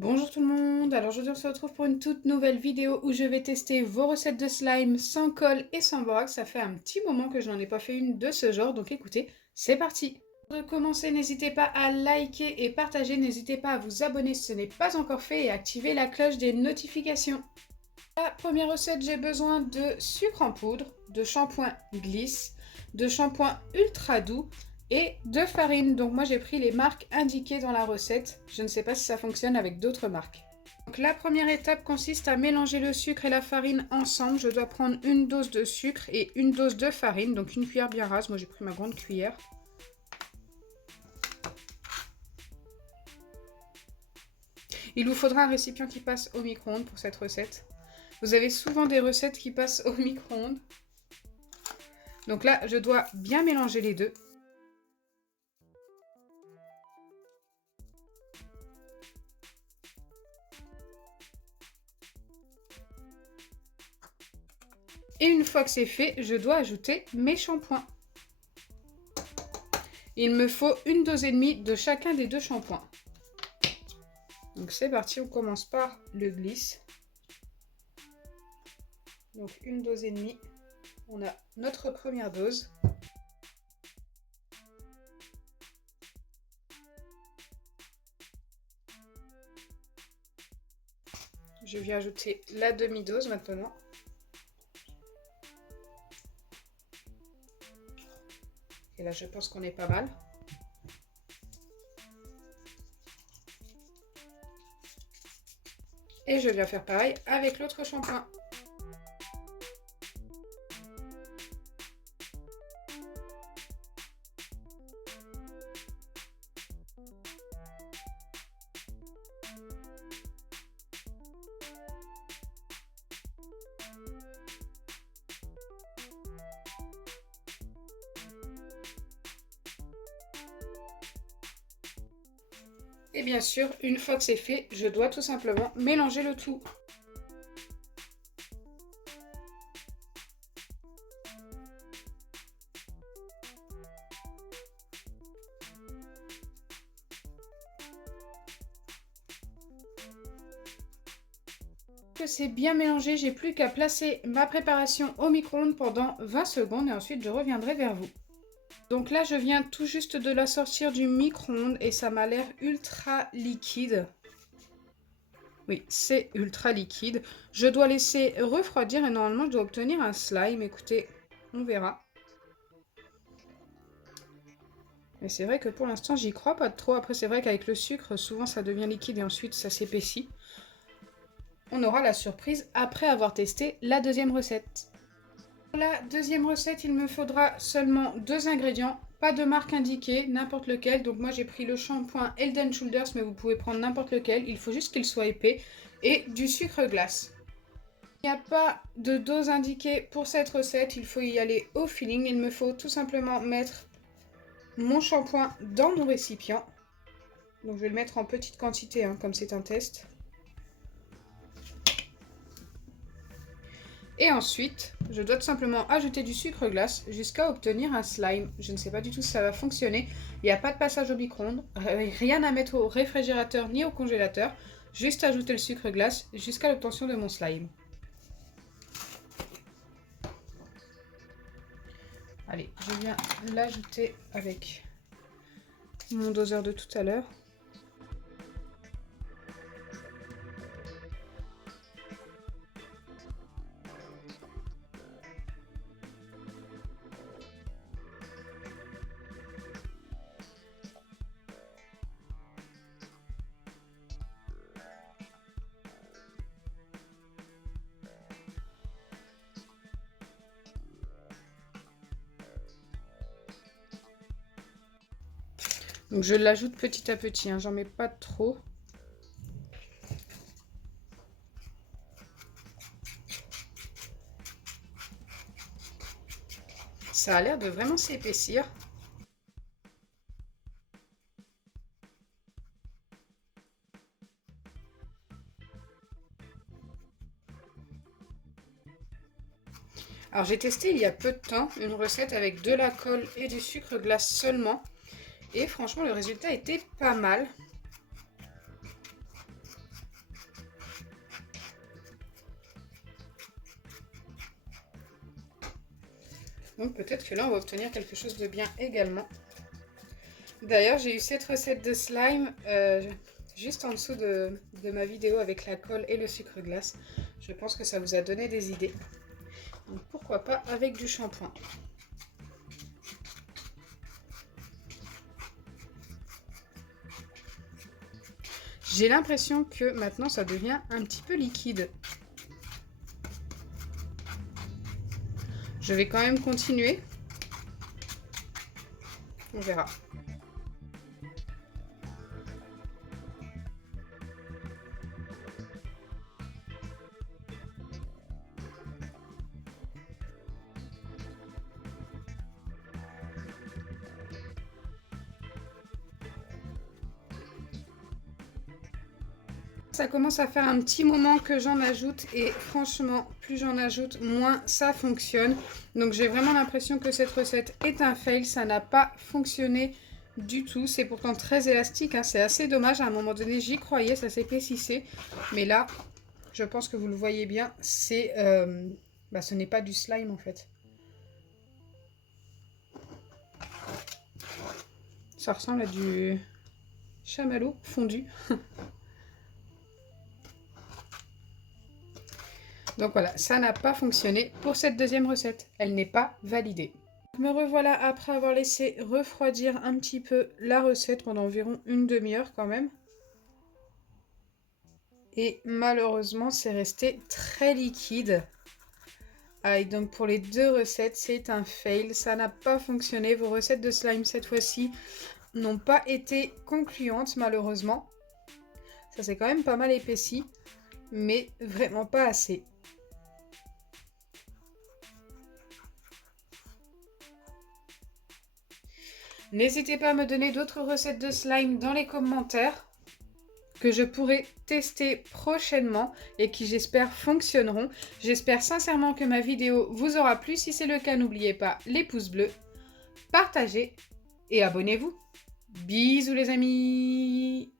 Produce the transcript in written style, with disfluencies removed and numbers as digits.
Bonjour tout le monde, alors aujourd'hui on se retrouve pour une toute nouvelle vidéo où je vais tester vos recettes de slime sans colle et sans borax. Ça fait un petit moment que je n'en ai pas fait une de ce genre, donc écoutez, c'est parti. Pour commencer, n'hésitez pas à liker et partager, n'hésitez pas à vous abonner si ce n'est pas encore fait et à activer la cloche des notifications. La première recette, j'ai besoin de sucre en poudre, de shampoing glisse, de shampoing ultra doux et de farine. Donc moi j'ai pris les marques indiquées dans la recette. Je ne sais pas si ça fonctionne avec d'autres marques. Donc la première étape consiste à mélanger le sucre et la farine ensemble. Je dois prendre une dose de sucre et une dose de farine, donc une cuillère bien rase. Moi j'ai pris ma grande cuillère. Il vous faudra un récipient qui passe au micro-ondes pour cette recette. Vous avez souvent des recettes qui passent au micro-ondes. Donc là, je dois bien mélanger les deux. Et une fois que c'est fait, je dois ajouter mes shampoings. Il me faut une dose et demie de chacun des deux shampoings. Donc c'est parti, on commence par le glisse. Donc une dose et demie. On a notre première dose. Je viens ajouter la demi-dose maintenant. Et là, je pense qu'on est pas mal. Et je viens faire pareil avec l'autre shampoing. Et bien sûr, une fois que c'est fait, je dois tout simplement mélanger le tout. Que c'est bien mélangé, j'ai plus qu'à placer ma préparation au micro-ondes pendant 20 secondes et ensuite je reviendrai vers vous. Donc là, je viens tout juste de la sortir du micro-ondes et ça m'a l'air ultra liquide. Oui, c'est ultra liquide. Je dois laisser refroidir et normalement, je dois obtenir un slime. Écoutez, on verra. Mais c'est vrai que pour l'instant, j'y crois pas trop. Après, c'est vrai qu'avec le sucre, souvent, ça devient liquide et ensuite, ça s'épaissit. On aura la surprise après avoir testé la deuxième recette. Pour la deuxième recette, il me faudra seulement 2 ingrédients, pas de marque indiquée, n'importe lequel. Donc moi j'ai pris le shampoing Head & Shoulders, mais vous pouvez prendre n'importe lequel, il faut juste qu'il soit épais, et du sucre glace. Il n'y a pas de dose indiquée pour cette recette, il faut y aller au feeling. Il me faut tout simplement mettre mon shampoing dans mon récipient. Donc je vais le mettre en petite quantité, comme c'est un test. Et ensuite, je dois tout simplement ajouter du sucre glace jusqu'à obtenir un slime. Je ne sais pas du tout si ça va fonctionner. Il n'y a pas de passage au micro-ondes, rien à mettre au réfrigérateur ni au congélateur. Juste ajouter le sucre glace jusqu'à l'obtention de mon slime. Allez, je viens l'ajouter avec mon doseur de tout à l'heure. Donc je l'ajoute petit à petit, j'en mets pas trop. Ça a l'air de vraiment s'épaissir. Alors j'ai testé il y a peu de temps une recette avec de la colle et du sucre glace seulement. Et franchement le résultat était pas mal. Donc peut-être que là, on va obtenir quelque chose de bien également. D'ailleurs, j'ai eu cette recette de slime juste en dessous de ma vidéo avec la colle et le sucre glace. Je pense que ça vous a donné des idées. Donc pourquoi pas avec du shampoing. J'ai l'impression que maintenant ça devient un petit peu liquide. Je vais quand même continuer. On verra. Ça commence à faire un petit moment que j'en ajoute et franchement, plus j'en ajoute, moins ça fonctionne. Donc j'ai vraiment l'impression que cette recette est un fail, ça n'a pas fonctionné du tout. C'est pourtant très élastique, hein. C'est assez dommage, à un moment donné j'y croyais, ça s'épaississait. Mais là, je pense que vous le voyez bien, c'est, ce n'est pas du slime en fait. Ça ressemble à du chamallow fondu. Donc voilà, ça n'a pas fonctionné pour cette deuxième recette. Elle n'est pas validée. Me revoilà après avoir laissé refroidir un petit peu la recette pendant environ une demi-heure quand même. Et malheureusement, c'est resté très liquide. Ah, et donc pour les deux recettes, c'est un fail. Ça n'a pas fonctionné. Vos recettes de slime cette fois-ci n'ont pas été concluantes malheureusement. Ça s'est quand même pas mal épaissi, mais vraiment pas assez. N'hésitez pas à me donner d'autres recettes de slime dans les commentaires que je pourrai tester prochainement et qui j'espère fonctionneront. J'espère sincèrement que ma vidéo vous aura plu. Si c'est le cas, n'oubliez pas les pouces bleus, partagez et abonnez-vous. Bisous les amis!